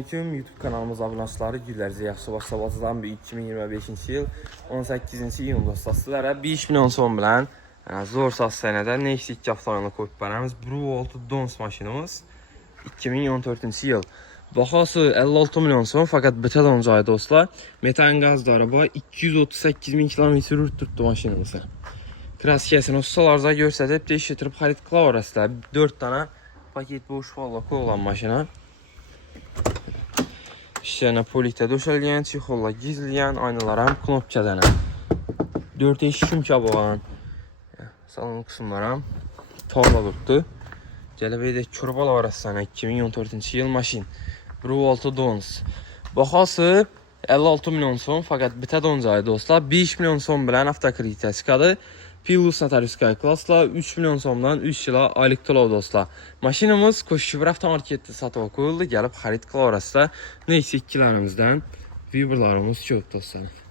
Selamünaleyküm YouTube kanalımız abunəçiləri Güllərcə yaxşı başladıqdan bir 2025-ci il 18-ci iyun dostları 5 milyon son bilən zor saz sənədə Nexus 2 avtomobilini qoyub bərəmiz Bruvolt Dons maşinimiz 2014-cü il. Baxası 56 milyon son fakat betə doncayı dostlar. Metan qazlı araba 238 bin kilometre yürütdü maşinimizi. Kraskəsini ustalarca göstərib değiştirib xarit klavrasıyla 4 tane paket boş valla koyulan maşına. İşlerine polikdə döşəlgən, çixolla gizləyən, aynalar həm knopkadan. 4 eşkim kabağın salon qısımları tarla durdu. Gəlib edək Körbalı arasına 2014-cü il maşin. Bruvolt Dons. Baxası 56 milyon son fakat bitə doncayı dostlar. 5 milyon son bilən avtokritikasikadır. Pilus Notariuskay klasla 3 milyon sondan 3 yıla aylık tolav dostlar. Maşinimiz Koşuşubur avtomarketdə satığa koyuldu. Gəlib xarit klavrasıyla Nexus 2'lerimizdən Viberlarımız çok dostlar.